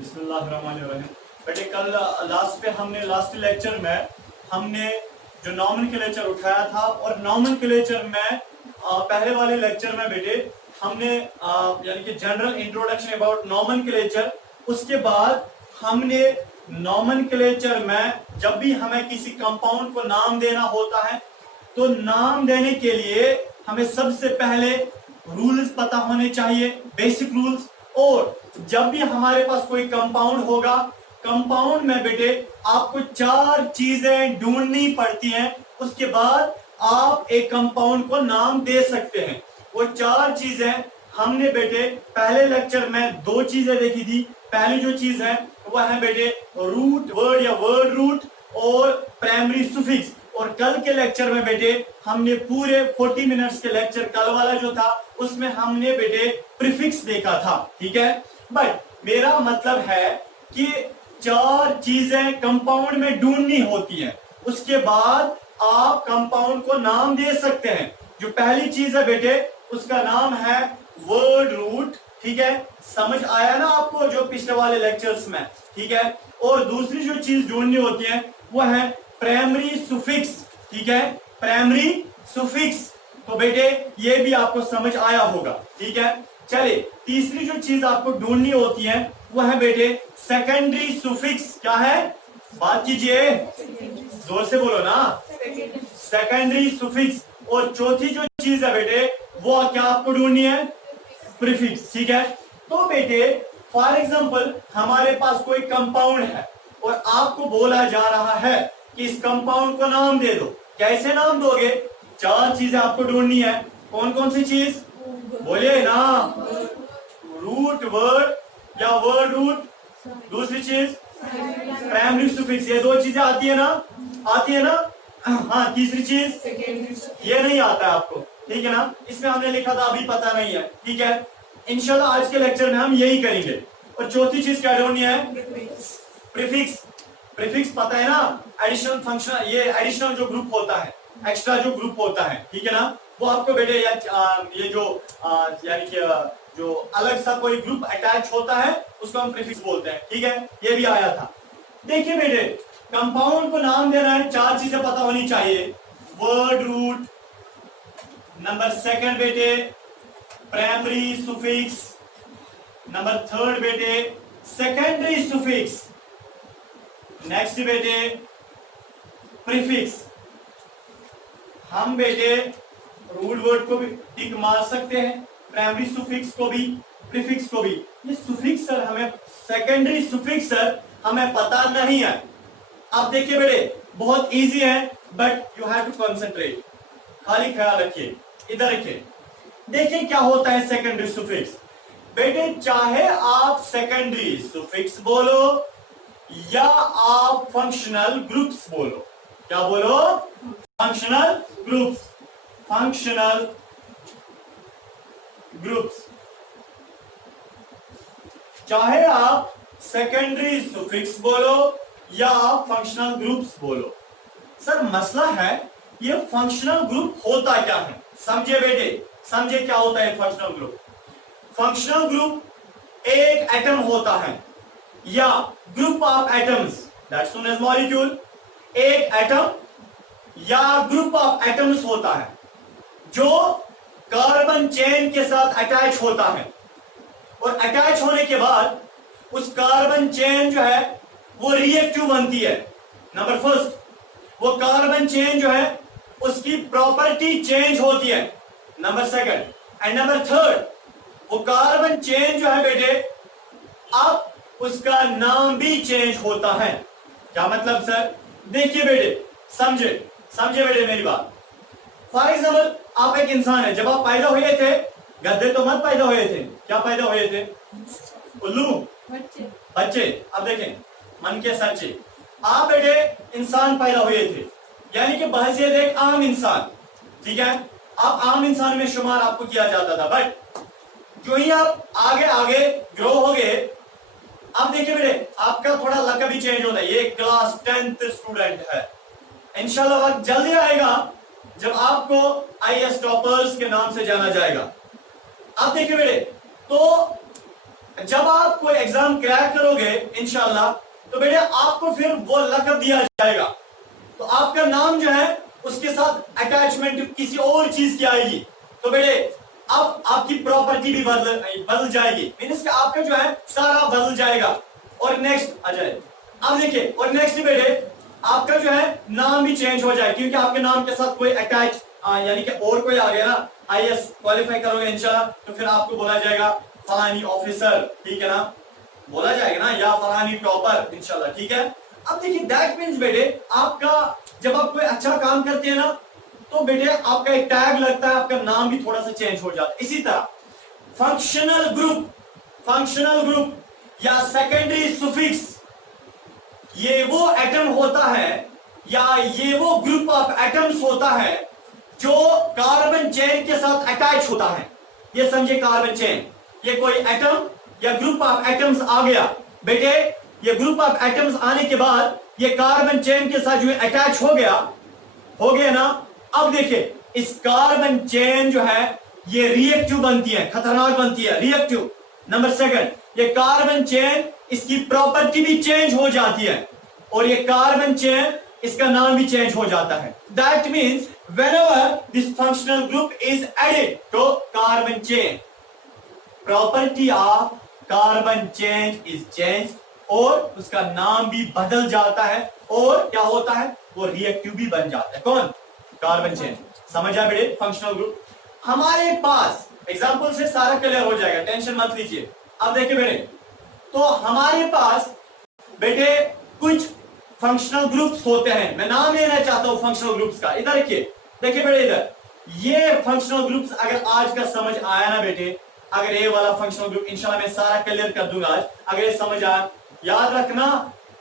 बिस्मिल्लाहिर्रहमानिर्रहीम। बेटे कल लास्ट लेक्चर में हमने जो नॉमेनक्लेचर उठाया था और नॉमेनक्लेचर में पहले वाले लेक्चर में बेटे हमने यानी कि जनरल इंट्रोडक्शन अबाउट नॉमेनक्लेचर, उसके बाद हमने नॉमेनक्लेचर में जब भी हमें किसी कंपाउंड को नाम देना होता है तो नाम देने के लिए हमें सबसे पहले रूल्स पता होने चाहिए, बेसिक रूल्स। और जब भी हमारे पास कोई कंपाउंड होगा, कंपाउंड में बेटे आपको 4 चीजें ढूंढनी पड़ती हैं, उसके बाद आप एक कंपाउंड को नाम दे सकते हैं। वो 4 चीजें हमने बेटे पहले लेक्चर में 2 चीजें देखी थी। पहली जो चीज है वह है बेटे रूट वर्ड या वर्ड रूट और प्राइमरी सुफिक्स। और कल के लेक्चर में बेटे हमने पूरे 40 मिनट्स के लेक्चर कल वाला जो था उसमें हमने बेटे प्रीफिक्स देखा था, ठीक है। बट मेरा मतलब है कि 4 चीजें कंपाउंड में ढूंढनी होती हैं, उसके बाद आप कंपाउंड को नाम दे सकते हैं। जो पहली चीज है बेटे उसका नाम है वर्ड रूट, ठीक है। समझ आया ना आपको जो पिछले वाले लेक्चर्स में, ठीक है। और दूसरी जो चीज ढूंढनी होती है वह है प्राइमरी सुफिक्स, ठीक है, प्राइमरी सुफिक्स। तो बेटे ये भी आपको समझ आया होगा, ठीक है। चलिए तीसरी जो चीज आपको ढूंढनी होती है वह है बेटे सेकेंडरी सुफिक्स। क्या है, बात कीजिए, जोर से बोलो ना, सेकेंडरी सुफिक्स। और चौथी जो चीज है बेटे वो क्या आपको ढूंढनी है, प्रीफिक्स, ठीक है। तो बेटे फॉर एग्जांपल हमारे पास कोई कंपाउंड है और आपको बोला जा रहा है कि इस कंपाउंड को नाम दे दो। कैसे नाम दोगे, 4 चीजें आपको ढूंढनी है। कौन कौन सी चीज बोलिए ना, रूट वर्ड या वर्ड रूट, दूसरी चीज प्राइमरी सुफिक्स। ये 2 चीजें आती है ना, आती है ना। हाँ, तीसरी चीज ये नहीं आता है आपको, ठीक है ना। इसमें हमने लिखा था अभी पता नहीं है, ठीक है। इंशाल्लाह आज के लेक्चर में हम यही करेंगे। और चौथी चीज क्या ढूंढनी है, प्रीफिक्स। प्रीफिक्स पता है ना, एडिशनल फंक्शन, ये एडिशनल जो ग्रुप होता है, एक्स्ट्रा जो ग्रुप होता है, ठीक है ना, वो आपको बेटे ये जो यानी कि जो अलग सा कोई ग्रुप अटैच होता है उसको हम प्रीफिक्स बोलते हैं, ठीक है। ये भी आया था। देखिए बेटे कंपाउंड को नाम देना है, 4 चीजें पता होनी चाहिए। वर्ड रूट, नंबर 2 बेटे प्राइमरी सुफिक्स, नंबर 3 बेटे सेकेंडरी सुफिक्स, नेक्स्ट बेटे प्रीफिक्स। हम बेटे रूट वर्ड को भी टिक मार सकते हैं, प्राइमरी सुफिक्स को भी, प्रीफिक्स को भी। ये सुफिक्स सर हमें, सेकेंडरी सुफिक्स सर हमें पता नहीं है। अब देखिए बेटे बहुत इजी है but you have to concentrate, खाली ख्याल रखिए, इधर रखिए। देखिए क्या होता है सेकेंडरी सुफिक्स। बेटे चाहे आप सेकेंडरी सुफिक्स बोलो या आप फंक्शनल ग्रुप्स बोलो, क्या बोलो, फंक्शनल ग्रुप्स, फंक्शनल ग्रुप्स। चाहे आप सेकेंडरी सुफिक्स बोलो या आप फंक्शनल ग्रुप्स बोलो। सर मसला है ये फंक्शनल ग्रुप होता क्या है, समझे बेटे, समझे क्या होता है फंक्शनल ग्रुप। फंक्शनल ग्रुप एक एटम होता है या group of atoms, that's known as molecule. एक एटम या ग्रुप ऑफ एटम्स होता है जो कार्बन चेन के साथ अटैच होता है, और अटैच होने के बाद उस कार्बन चेन जो है वो रिएक्टिव बनती है। नंबर फर्स्ट, वो कार्बन चेन जो है उसकी प्रॉपर्टी चेंज होती है। नंबर 2 एंड नंबर 3, वो कार्बन चेन जो है बेटे अब उसका नाम भी चेंज होता है। क्या मतलब सर, देखिए बेटे, समझे समझे बेटे मेरी बात। फॉर एग्जाम्पल आप एक इंसान है, जब आप पैदा हुए थे, गधे तो मत पैदा हुए थे, क्या पैदा हुए थे, उल्लू, बच्चे। अब देखें मन के सच्चे, आप बेटे इंसान पैदा हुए थे, यानी कि बहैसियत एक आम इंसान, ठीक है। आप आम इंसान में शुमार आपको किया जाता था। बट जो ही आप आगे आगे ग्रो हो गए, अब देखिए बेटे आपका थोड़ा लक भी चेंज होता है। ये क्लास 10th स्टूडेंट है, इंशाल्लाह वक्त जल्दी आएगा जब आपको IAS टॉपर्स के नाम से जाना जाएगा। अब देखिए बेटे, तो जब आप कोई एग्जाम क्रैक करोगे इंशाल्लाह, तो बेटे आपको फिर वो लक़ब दिया जाएगा, तो आपका नाम जो है उसके साथ अटैचमेंट किसी और चीज की आएगी, तो बेटे अब आपकी प्रॉपर्टी भी बदल जाएगी, मीन्स कि आपका जो है सारा बदल जाएगा। और नेक्स्ट आ जाए, अब देखिए, और नेक्स्ट बेटे आपका जो है नाम भी चेंज हो जाए, क्योंकि आपके नाम के साथ कोई अटैच यानी कि और कोई आ गया ना, आईएएस क्वालिफाई करोगे इंशाल्लाह, तो फिर आपको बोला जाएगा फलानी ऑफिसर, ठीक है ना, बोला जाएगा ना, या फलानी टॉपर इंशाल्लाह, ठीक है। अब देखिए दैट मीन्स बेटे आपका जब आप कोई अच्छा काम करते हैं ना, तो बेटे आपका एक टैग लगता है, आपका नाम भी थोड़ा सा चेंज हो जाता है। इसी तरह फंक्शनल ग्रुप या सेकेंडरी सुफिक्स, ये वो एटम होता है या ये वो ग्रुप ऑफ एटम्स होता है जो कार्बन चेन के साथ अटैच होता है। ये समझे, कार्बन चेन, ये कोई एटम या ग्रुप ऑफ एटम्स आ गया बेटे, ये ग्रुप ऑफ एटम्स आने के बाद ये कार्बन चेन के साथ जो अटैच हो गया ना। अब देखिए इस कार्बन चेन जो है ये रिएक्टिव बनती है, खतरनाक बनती है, रिएक्टिव। नंबर सेकंड, ये कार्बन चेन इसकी प्रॉपर्टी भी चेंज हो जाती है, और ये कार्बन चेन इसका नाम भी चेंज हो जाता है। That means whenever this functional group is added to carbon chain, property of carbon chain is changed, और उसका नाम भी बदल जाता है, और क्या होता है, वो रिएक्टिव भी बन जाता है। कौन? Carbon chain. समझा बेटे? फंक्शनल ग्रुप हमारे पास एग्जांपल से सारा क्लियर हो जाएगा, टेंशन मत लीजिए। अब देखिए बेटे, तो हमारे पास बेटे कुछ फंक्शनल ग्रुप्स होते हैं, मैं नाम लेना चाहता हूं फंक्शनल ग्रुप्स का। इधर देखिए बेटे, इधर ये फंक्शनल ग्रुप्स अगर आज का समझ आया ना बेटे, अगर ये वाला फंक्शनल ग्रुप इंशाल्लाह मैं सारा क्लियर कर दूंगा आज, अगर ये समझ आया, याद रखना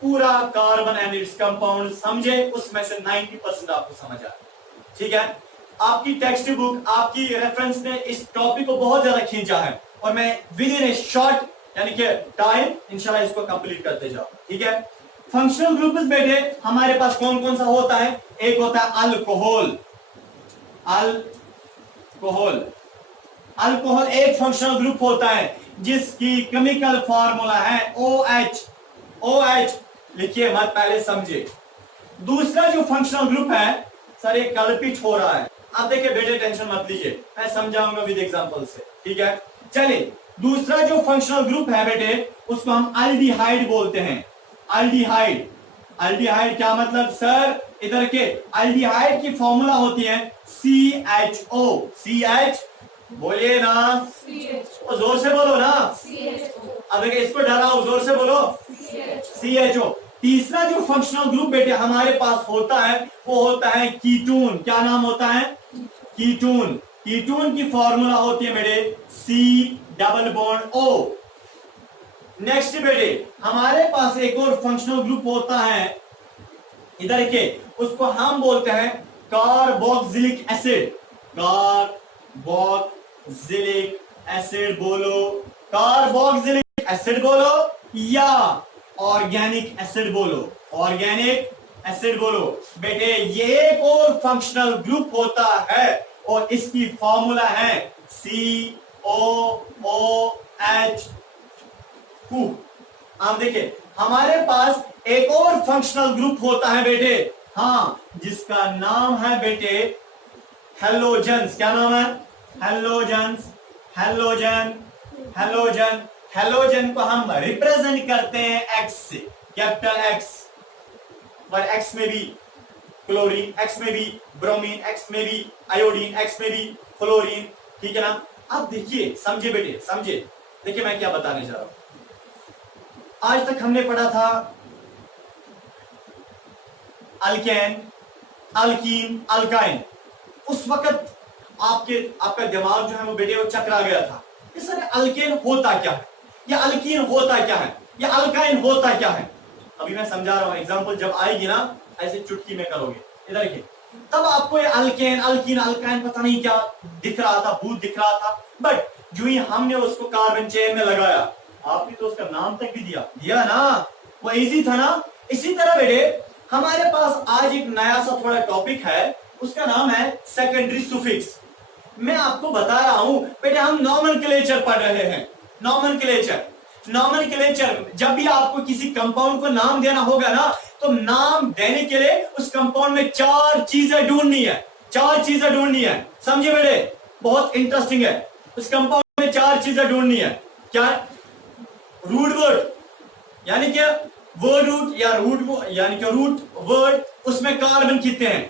पूरा कार्बन एंड इट्स कंपाउंड समझे, उसमें से 90% आपको समझ आया, ठीक है। आपकी टेक्स्ट बुक, आपकी रेफरेंस ने इस टॉपिक को बहुत ज्यादा खींचा है, और मैं विद इन ए शॉर्ट यानी कि टाइम इंशाल्लाह इसको कंप्लीट करते जाओ, ठीक है। फंक्शनल ग्रुप्स बेटे हमारे पास कौन कौन सा होता है? एक होता है अल्कोहल। अल्कोहल एक फंक्शनल ग्रुप होता है जिसकी केमिकल फार्मूला है OH। OH लिखिए मत, पहले समझे। दूसरा जो फंक्शनल ग्रुप है, सर ये कल्पित हो रहा है, अब देखिए बेटे टेंशन मत लीजिए, मैं समझाऊंगा विद एग्जांपल से, ठीक है। चलिए, दूसरा जो फंक्शनल ग्रुप है बेटे उसको हम अल्डिहाइड बोलते हैं। अल्डिहाइड क्या मतलब सर? इधर के अल्डिहाइड की फॉर्मूला होती है CHO। CH बोलिए ना, CHO। जोर से बोलो ना, CHO। अब देखिए इसको डराओ, जोर से बोलो, CHO। तीसरा जो फंक्शनल ग्रुप बेटे हमारे पास होता है वो होता है कीटोन। क्या नाम होता है? कीटोन। कीटोन की फॉर्मूला होती है बेटे C+O। नेक्स्ट बेटे हमारे पास एक और फंक्शनल ग्रुप होता है, इधर के, उसको हम बोलते हैं कार्बोक्सिलिक एसिड। कार्बोक्सिलिक एसिड बोलो, कार्बोक्सिलिक एसिड बोलो, या ऑर्गेनिक एसिड बोलो, ऑर्गेनिक एसिड बोलो। बेटे ये एक और फंक्शनल ग्रुप होता है और इसकी फॉर्मूला है COOH। आप देखिए हमारे पास एक और फंक्शनल ग्रुप होता है बेटे, हाँ, जिसका नाम है बेटे हेलोजेंस। क्या नाम है? हेलोजेंस। हेलोजन को हम रिप्रेजेंट करते हैं X से, कैपिटल X। और X में भी क्लोरीन, X में भी ब्रोमीन, X में भी आयोडीन, X में भी फ्लोरीन, ठीक है ना। अब देखिए, समझे बेटे, समझे। देखिए मैं क्या बताने जा रहा हूं। आज तक हमने पढ़ा था अल्केन, अल्कीन, अल्काइन। उस वक्त आपका दिमाग जो है वो बेटे वो चकरा गया था, इस अल्केन होता क्या है, या अल्कीन होता क्या है, या अल्काइन होता क्या है। अभी मैं समझा रहा हूं, एग्जांपल जब आएगी ना ऐसे चुटकी में करोगे, इधर के, तब आपको ये अल्केन, अल्कीन, अल्काइन पता नहीं क्या दिख रहा था, भूत दिख रहा था। बट जो ही हमने उसको कार्बन चेन में लगाया, आपने तो उसका नाम तक भी दिया ना, वो इजी था ना। इसी तरह बेटे हमारे पास आज एक नया सा थोड़ा टॉपिक है, उसका नाम है सेकेंडरी सुफिक्स। मैं आपको बता रहा हूं बेटे, हम नॉमेनक्लेचर पढ़ रहे हैं, नॉमेनक्लेचर। नॉमेनक्लेचर, जब भी आपको किसी कंपाउंड को नाम देना होगा ना, तो नाम देने के लिए उस कंपाउंड में 4 चीजें ढूंढनी है, 4 चीजें ढूंढनी है, समझे बेटे? बहुत इंटरेस्टिंग है। उस कंपाउंड में 4 चीजें ढूंढनी है। क्या? रूट वर्ड, यानी कि वर्ड रूट या रूट, यानी कि रूट वर्ड, उसमें कार्बन कितने हैं।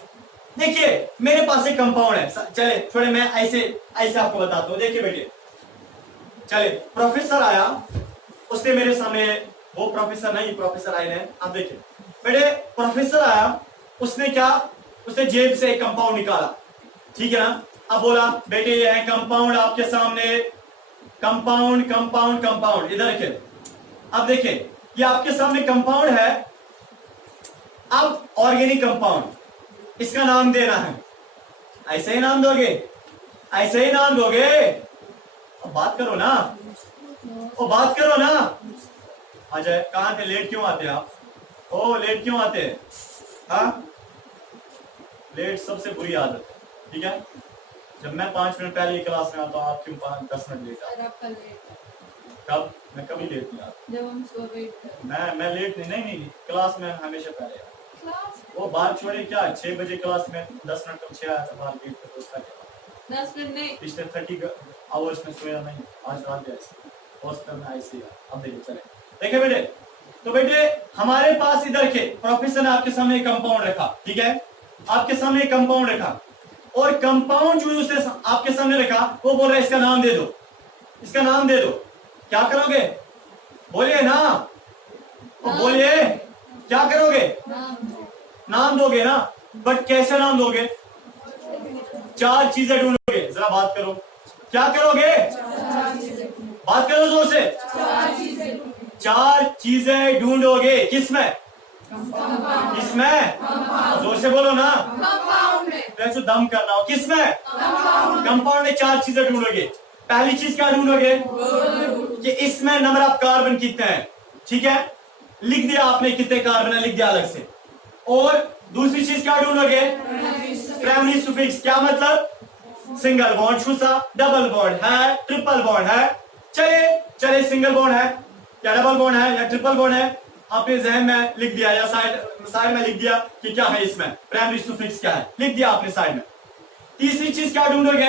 देखिए मेरे पास एक कंपाउंड है, चले थोड़े मैं ऐसे ऐसे आपको बताता हूं। देखिए बेटे, चले प्रोफेसर आया, उसने मेरे सामने, वो प्रोफेसर नहीं, प्रोफेसर आए हैं, आप देखिए बेटे, प्रोफेसर आया, उसने क्या, उसने जेब से एक कंपाउंड निकाला, ठीक है ना। अब बोला बेटे ये है कंपाउंड आपके सामने, कंपाउंड कंपाउंड कंपाउंड, इधर देखिए। अब देखिए ये आपके सामने कंपाउंड है। अब ऑर्गेनिक कंपाउंड, इसका नाम देना है। ऐसे ही नाम दोगे, ऐसे ही नाम दोगे। अब बात करो ना, ओ बात करो ना। अजय कहां थे, लेट क्यों आते आप? ओ लेट क्यों आते? हाँ, लेट सबसे बुरी आदत है, ठीक है। जब मैं 5 मिनट पहले क्लास में आता हूँ, आप क्यों 10 मिनट लेट आते? कब? मैं कभी लेट नहीं आता। जब हम सो रहे मैं लेट नहीं, क्लास में हमेशा पहले आता। वो बात छोड़े, क्या 6 बजे क्लास में 10 मिनट कम 6 आया था, बाहर लेट तो उसका क्या? 10 मिनट नहीं, पिछले 30 आवर्स में सोया नहीं, आज रात ऐसे हॉस्टल में ऐसे ही। अब देखिए, चले देखिए बेटे, तो बेटे हमारे पास इधर के प्रोफेसर ने आपके सामने कंपाउंड रखा, ठीक है, आपके सामने कंपाउंड रखा, और कंपाउंड जो उसने आपके सामने रखा, वो बोल रहा है इसका नाम दे दो, इसका नाम दे दो। क्या करोगे? बोलिए ना, बोलिए क्या करोगे? नाम दोगे ना, बट कैसे नाम दोगे? 4 चीजें ढूंढोगे। जरा बात करो, क्या करोगे? बात करो जोर से। 4 चीजें ढूंढोगे, किसमें? किसमें? जोर से बोलो ना, वैसे दम करना हो। किसमें? कंपाउंड में 4 चीजें ढूंढोगे। पहली चीज क्या ढूंढोगे? कि इसमें नंबर ऑफ कार्बन कितने हैं, ठीक है, लिख दिया आपने कितने कार्बन है, लिख दिया अलग से। और दूसरी चीज क्या ढूंढोगे? प्राइमरी सुफिक्स, क्या मतलब? सिंगल बॉन्ड छूसा, डबल बॉन्ड है, ट्रिपल बॉन्ड है। चले सिंगल बॉन्ड है या डबल बॉन्ड है या ट्रिपल बॉन्ड है, आपने जहन में लिख दिया या साइड में लिख दिया कि क्या है इसमें, प्राइमरी सुफिक्स क्या है, लिख दिया आपने साइड में। तीसरी चीज क्या ढूंढोगे?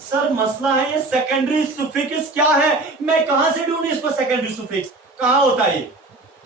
सर मसला है ये सेकेंडरी सुफिक्स क्या है, मैं कहां से ढूंढूं इसको? सेकेंडरी सुफिक्स कहां होता है ये,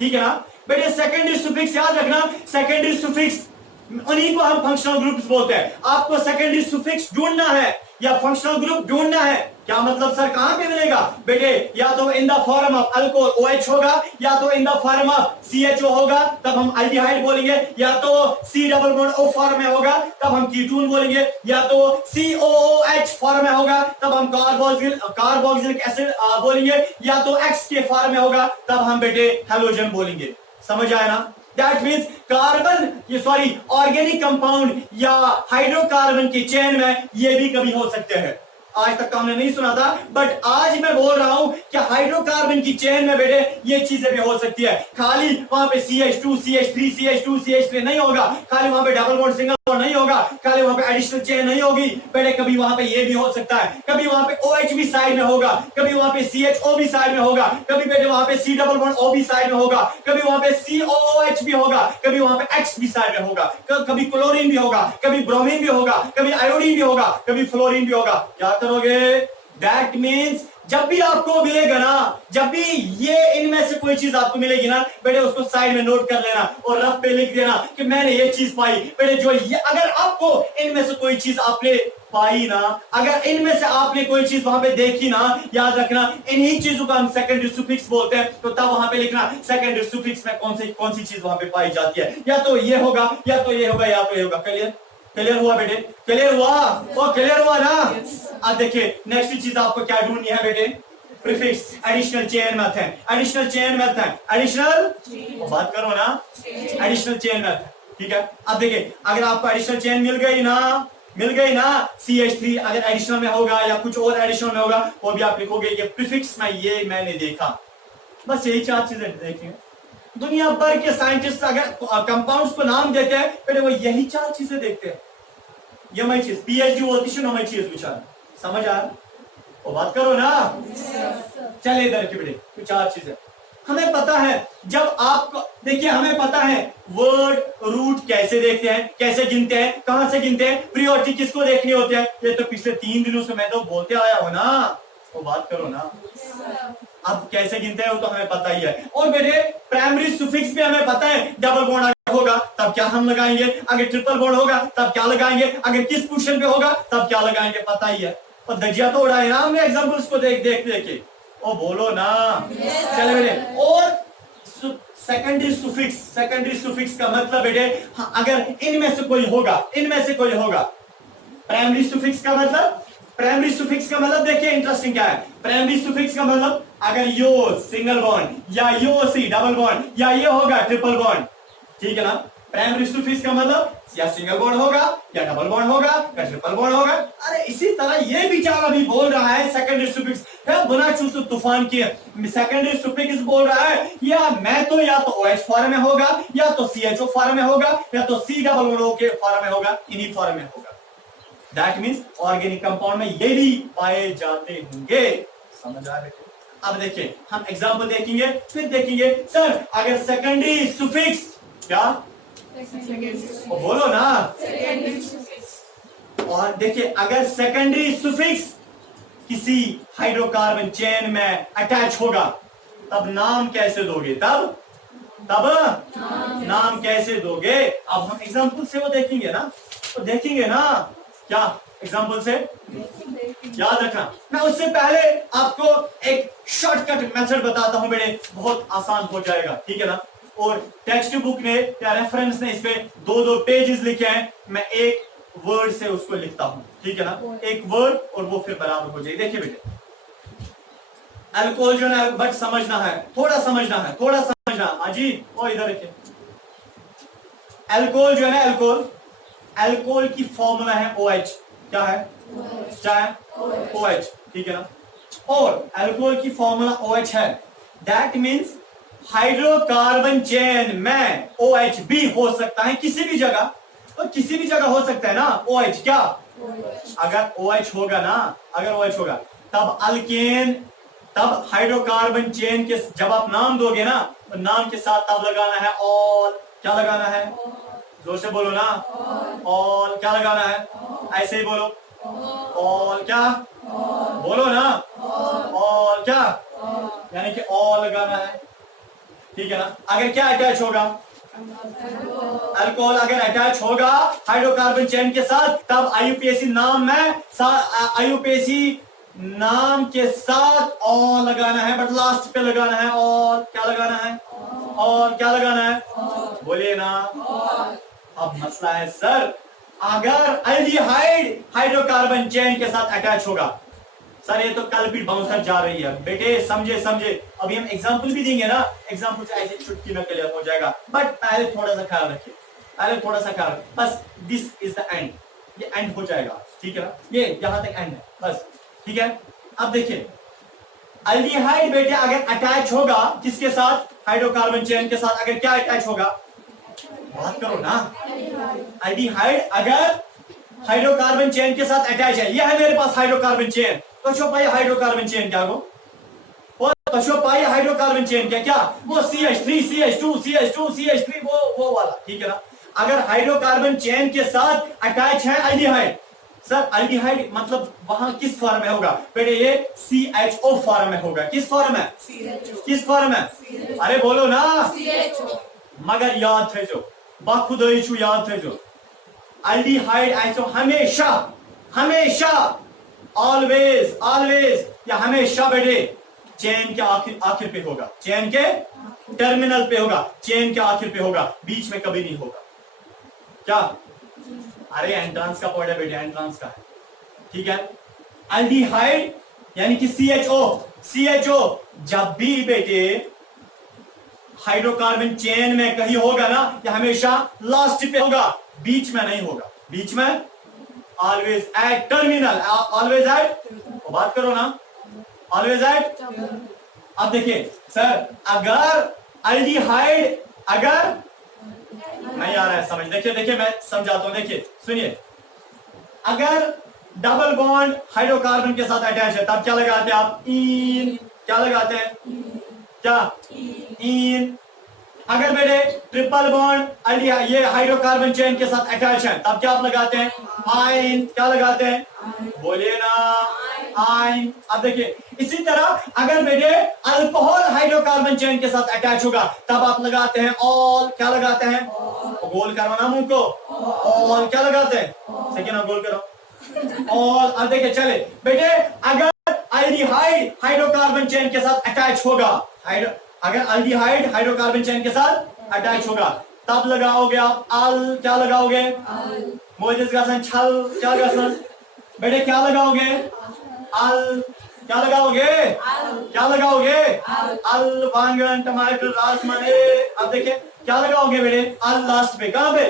ठीक है ना बेटे। सेकेंडरी सुफिक्स याद रखना, सेकेंडरी सुफिक्स उन्हीं को हम फंक्शनल ग्रुप्स बोलते हैं। आपको सेकेंडरी सुफिक्स ढूंढना है या फंक्शनल ग्रुप ढूंढना है। क्या मतलब सर कहां पे मिलेगा? बेटे या तो in the form of alcohol OH होगा, या तो in the form of CHO होगा, तब हम एल्डिहाइड बोलेंगे, या तो C double bond O form में होगा, तब हम कीटोन बोलेंगे, या तो COOH फॉर्म में होगा, तब हम कार्बोक्सिलिक एसिड बोलेंगे, या तो X के फॉर्म में होगा, तब हम बेटे हैलोजन बोलेंगे। समझ आया ना? That means कार्बन, ये सॉरी ऑर्गेनिक कंपाउंड या हाइड्रोकार्बन की चेन में ये भी कभी हो सकते हैं। आज तक हमने नहीं सुना था, बट आज मैं बोल रहा हूं कि हाइड्रोकार्बन की चेन में बेटे ये चीजें भी हो सकती है। खाली वहां पे CH2 CH3 CH2 CH3 नहीं होगा, खाली वहां पे डबल बॉन्ड सिंगल बॉन्ड नहीं होगा, खाली वहां पे एडिशनल चेन नहीं होगी बेटे, कभी वहां पे ये भी हो सकता है, कभी वहां पे OH भी साइड में होगा, कभी वहां पे CHO भी साइड में होगा, कभी बेटे वहां पे C डबल बॉन्ड O भी साइड में होगा, कभी वहां पे COOH भी होगा, कभी वहां पे X भी साइड में होगा, कभी क्लोरीन भी होगा, कभी ब्रोमीन भी होगा, कभी आयोडीन भी होगा, कभी फ्लोरीन भी होगा। क्या करोगे? दैट मीन्स जब भी आपको मिलेगा ना, जब भी ये इनमें से कोई चीज आपको मिलेगी ना बेटे, उसको साइड में नोट कर लेना और रफ पे लिख देना कि मैंने ये चीज पाई। बेटे जो ये, अगर आपको इनमें से कोई चीज आपने पाई ना, अगर इनमें से आपने कोई चीज वहां पे देखी ना, याद रखना इन्हीं चीजों को हम सेकेंडरी सुफिक्स बोलते हैं। तो तब वहां पे लिखना सेकेंडरी सुफिक्स में कौन सी चीज वहां पे पाई जाती है, या तो ये होगा, या तो ये होगा, या तो ये होगा। क्लियर? क्लियर हुआ बेटे? क्लियर हुआ? वो क्लियर हुआ ना? अब देखिए नेक्स्ट चीज आपको क्या ढूंढनी है बेटे? Prefix, additional chain method, additional chain method, additional, बात करो ना, एडिशनल चेन मेथड, ठीक है। अब देखिए अगर आपको एडिशनल चेन मिल गई ना, CH3 अगर एडिशनल में होगा या कुछ और एडिशनल में होगा, वो भी आप लिखोगे ये प्रीफिक्स में ये मैंने देखा। बस यही 4 चीजें देखिए। दुनिया भर के साइंटिस्ट अगर कंपाउंड्स को नाम देते हैं पहले वो यही 4 चीजें देखते हैं। ये मैं चीज PhD होती है ना, मैं चीज विचार समझ आया? वो बात करो ना। चले इधर की बेटे कुछ 4 चीजें हमें पता है। जब आपको देखिए हमें पता है वर्ड रूट कैसे देखते हैं, कैसे गिनते हैं, कहां से गिनते हैं, प्रियोरिटी किसको देखनी होती है, ये तो पिछले 3 दिनों से मैं तो बोलते आया हूं ना। वो बात करो ना। अब कैसे गिनते हैं वो तो हमें पता ही है। और बेटे प्राइमरी सुफिक्स भी हमें पता है। डबल बॉन्ड अगर होगा तब क्या हम लगाएंगे, अगर ट्रिपल बॉन्ड होगा तब क्या लगाएंगे, अगर किस पोजीशन पे होगा तब क्या लगाएंगे, पता ही है। और दजिया तो उड़ाए ना हमने एग्जांपल्स को देख देख के। ओ बोलो ना। चले बेटे और सेकेंडरी सुफिक्स का मतलब बेटे हाँ, अगर इनमें से कोई होगा। प्राइमरी सुफिक्स का मतलब देखिए इंटरेस्टिंग क्या है। प्राइमरी सुफिक्स का मतलब अगर यो सिंगल बॉन्ड या यो सी डबल बॉन्ड या ये होगा ट्रिपल बॉन्ड, ठीक है ना। प्राइमरी सुफिक्स का मतलब या सिंगल बॉन्ड होगा या डबल बॉन्ड होगा या ट्रिपल बॉन्ड होगा। अरे इसी तरह ये बेचारा भी बोल रहा है सेकेंडरी सुफिक्स है बना चूसू तूफान की सेकेंडरी सुफिक्स बोल रहा है या मैं तो या तो OH फॉर्म में होगा या तो CHO फॉर्म में होगा या तो C डबल बॉन्ड के फॉर्म में होगा, इन्हीं फॉर्म में होगा। दैट मींस ऑर्गेनिक कंपाउंड में ये भी पाए जाते होंगे। समझ आ रहे? अब देखिए हम एग्जांपल देखेंगे फिर देखेंगे सर अगर सेकेंडरी सुफिक्स क्या बोलो ना। और देखिए अगर सेकेंडरी सुफिक्स किसी हाइड्रोकार्बन चेन में अटैच होगा तब नाम कैसे दोगे, तब नाम कैसे दोगे। अब हम एग्जांपल से वो देखेंगे ना, तो देखेंगे ना क्या एग्जांपल से याद रखना। मैं उससे पहले आपको एक शॉर्टकट मेथड बताता हूं बेटे, बहुत आसान हो जाएगा, ठीक है ना। और टेक्स्ट बुक ने या रेफरेंस ने इस पे 2-2 पेजेस लिखे हैं, मैं एक वर्ड से उसको लिखता हूं, ठीक है ना। एक वर्ड और वो फिर बराबर हो जाएगी। देखिए बेटे अल्कोहल जो है बट समझना है, थोड़ा समझना। हाँ जी वो इधर रखिए। अल्कोहल जो है ना, अल्कोहल की फॉर्मूला है OH। क्या है? OH, ठीक है ना। और अल्कोहल की फॉर्मूला OH है। दैट मींस हाइड्रोकार्बन चेन में OH भी हो सकता है किसी भी जगह, तो किसी भी जगह हो सकता है ना OH। क्या अगर OH होगा तब अल्केन, तब हाइड्रोकार्बन चेन के जब आप नाम दोगे ना तो नाम के साथ तब लगाना है और क्या लगाना है, जोर से बोलो ना। और क्या लगाना है, ऐसे ही बोलो। और क्या बोलो ना। और क्या यानी कि और लगाना है, ठीक है ना। अगर क्या अटैच होगा, अल्कोहल अगर अटैच होगा हाइड्रोकार्बन चेन के साथ तब IUPAC नाम के साथ और लगाना है, बट लास्ट पे लगाना है। और क्या लगाना है, बोलिए ना। अब मसला है सर अगर एल्डिहाइड हाइड्रोकार्बन चेन के साथ अटैच होगा, सर ये तो कल्पित बाउंसर जा रही है बेटे, समझे। अभी हम एग्जांपल भी देंगे ना, एग्जांपल से ऐसे चुटकी में क्लियर हो जाएगा। बट पहले थोड़ा सा ख्याल रखिए, बस दिस इज द एंड, ये एंड हो जाएगा, ठीक है ना। ये यहां तक एंड है बस, ठीक है। अब देखिए एल्डिहाइड बेटे अगर अटैच होगा किसके साथ, हाइड्रोकार्बन चेन के साथ, अगर क्या अटैच होगा, बात करो ना। एल्डिहाइड अगर हाइड्रोकार्बन चेन के साथ अटैच है, यह है मेरे पास हाइड्रोकार्बन चेन, तो पाई हाइड्रोकार्बन चेन क्या हो, पाई हाइड्रोकार्बन चेन क्या वो CH3 CH2 CH2 CH3 वो वाला, ठीक है ना। अगर हाइड्रोकार्बन चेन के साथ अटैच है एल्डिहाइड, सर एल्डिहाइड मतलब वहां किस फॉर्म में होगा बेटे, ये CHO फॉर्म में होगा। किस फॉर्म में अरे बोलो ना। मगर याद थे जो बाखुदाई छु याद थे जो एल्डिहाइड ऐसो हमेशा ऑलवेज या हमेशा बेटे चेन के आखिर पे होगा, चेन के टर्मिनल पे होगा, चेन के आखिर पे होगा, बीच में कभी नहीं होगा। क्या अरे एंट्रांस का पॉइंट है बेटे, एंट्रांस का है, ठीक है। एल्डिहाइड यानी कि CHO जब भी बेटे हाइड्रोकार्बन चेन में कहीं होगा ना, या हमेशा लास्ट पे होगा, बीच में नहीं होगा। बीच में always at terminal, always at, बात करो ना, ऑलवेज एट। अब देखिए सर अगर एल्डिहाइड अगर नहीं आ रहा है समझ, देखिए मैं समझाता हूं, देखिए सुनिए। अगर डबल बॉन्ड हाइड्रोकार्बन के साथ अटैच है, तब क्या लगाते हैं आप? इन। क्या लगाते हैं? क्या? इन। अगर बेटे ट्रिपल बॉन्ड ये हाइड्रोकार्बन चेन के साथ अटैच है, तब क्या आप लगाते हैं? आइन। क्या लगाते हैं? बोलिए ना, आइन। अब देखिए इसी तरह अगर बेटे अल्कोहल हाइड्रोकार्बन चेन के साथ अटैच होगा, तब आप लगाते हैं ऑल। क्या लगाते हैं? गोल करो ना मुंह को, ऑल। क्या लगाते हैं? सेकेंड गोल करो, ऑल। अब देखिए चले बेटे, अगर एल्डिहाइड हाइड्रोकार्बन चेन के साथ अटैच होगा, अगर एल्डिहाइड हाइड्रोकार्बन चेन के साथ अटैच होगा, तब लगाओगे आप अल। क्या लगाओगे? मोजिस गसन छल। क्या गसन बेटे? क्या लगाओगे? अल। क्या लगाओगे? क्या लगाओगे? अल। बैंगन, टमाटर, राजमा। अब देखिए क्या लगाओगे बेटे? अल लास्ट पे। कहां पे?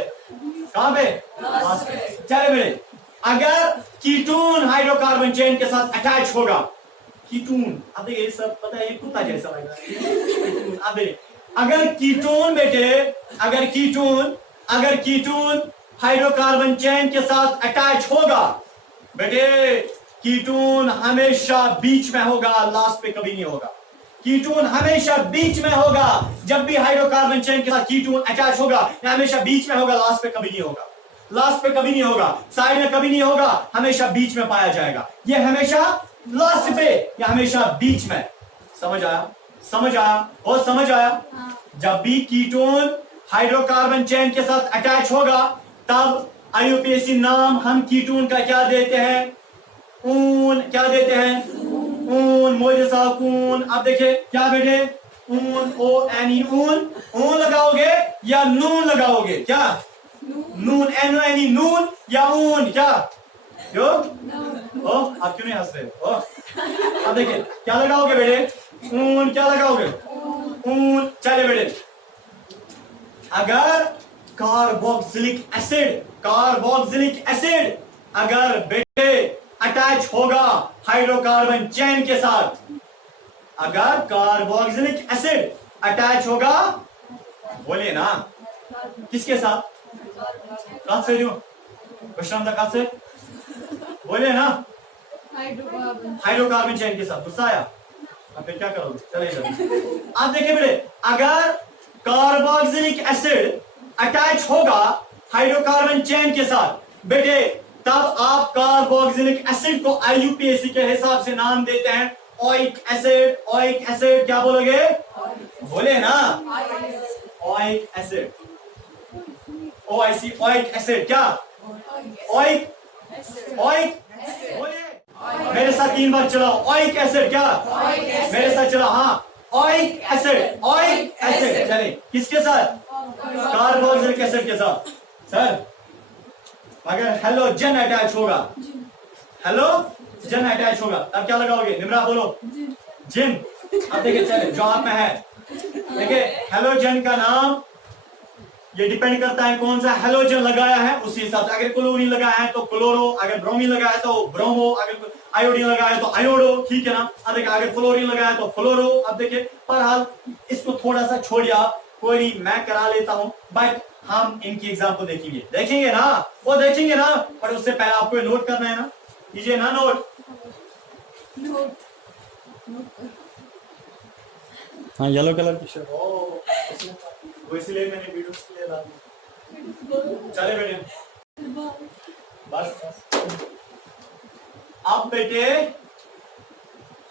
कहां पे? लास्ट पे। चले बेटे, अगर कीटोन हाइड्रोकार्बन चेन के साथ अटैच होगा, कीटोन। अब देखिए ये सब पता है, ये कुत्ता जैसा लग रहा है। अब देखिए अगर कीटोन बेटे, अगर कीटोन हाइड्रोकार्बन चेन के साथ अटैच होगा बेटे, कीटोन हमेशा बीच में होगा, लास्ट पे कभी नहीं होगा। कीटोन हमेशा बीच में होगा, जब भी हाइड्रोकार्बन चेन के साथ कीटोन अटैच होगा, यह हमेशा बीच में होगा, लास्ट पे कभी नहीं होगा। लास्ट पे कभी नहीं होगा, साइड में कभी नहीं होगा, हमेशा बीच में पाया जाएगा। ये हमेशा लास्ट पे या हमेशा बीच में। समझ आया? समझ आया? और समझ आया? जब भी कीटोन हाइड्रोकार्बन चेन के साथ अटैच होगा, तब आईयूपीएसी नाम हम कीटोन का क्या देते हैं? ऊन। क्या देते हैं? ऊन। मोजेसाकून। अब देखिए क्या बेटे? ऊन, ओ एन ई, ऊन। ऊन लगाओगे या नून लगाओगे? क्या? नून, एन ओ एन ई, नून या ऊन? क्या? जो ओ, आप क्यों नहीं हंस रहे हो? अब देखिए क्या लगाओगे बेटे? ऊन। क्या लगाओगे? ऊन। चले बेटे, अगर कार्बोक्सिलिक एसिड अगर बेटे अटैच होगा हाइड्रोकार्बन चेन के साथ, अगर कार्बोक्सिलिक एसिड अटैच होगा, बोलिए ना किसके साथ? कहां से जो क्वेश्चन था, कहां से? बोलिए ना, हाइड्रोकार्बन चेन के साथ। गुस्सा आया? अब फिर क्या करोगे? चलिए जल्दी। आप देखिए बेटे, अगर कार्बोक्सिलिक एसिड अटैच होगा हाइड्रोकार्बन चेन के साथ बेटे, तब आप कार्बोक्सिलिक एसिड को आईयूपीएसी के हिसाब से नाम देते हैं ओइक एसिड। Oic acid. क्या बोलोगे? बोले ना, oic acid. OIC, oic acid. क्या? Oic, oic. बोलिए मेरे साथ 3 बार चलाओ। Oic acid. क्या? मेरे साथ चलाओ। हाँ, ओइक एसिड, ओइक एसिड। चलिए किसके साथ? कार्बोक्सिलिक एसिड के साथ। सर अगर हेलोजन अटैच होगा, हेलोजन अटैच होगा, तब क्या लगाओगे? निम्रा बोलो, जिन। अब देखिए चले जो आप में है, देखिए हेलोजन का नाम ये डिपेंड करता है कौन सा हेलोजन लगाया है, उसी हिसाब से। अगर क्लोरीन लगाया है तो क्लोरो, अगर ब्रोमीन लगाया है तो ब्रोमो, अगर आयोडीन लगाया है तो आयोडो। ठीक है ना? अब देखिए अगर फ्लोरीन लगाया है तो फ्लोरो। अब देखिए बहरहाल इसको थोड़ा सा छोड़िए आप, कोई नहीं, मैं करा लेता हूं, बट हम इनकी एग्जाम्पल देखेंगे ना, वो देखेंगे ना, पर उससे पहले आपको नोट करना है ना। कीजिए ना नोट। हाँ, येलो कलर की शर्ट। वो इसलिए मैंने वीडियो के लिए ला दी। चले बेटे, बस अब बेटे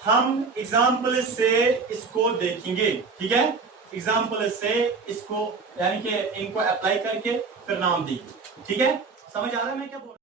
हम एग्जाम्पल से इसको देखेंगे। ठीक है? एग्जाम्पल से इसको यानी कि इनको अप्लाई करके फिर नाम देंगे। ठीक है? समझ आ रहा है मैं क्या बोल रहा हूं?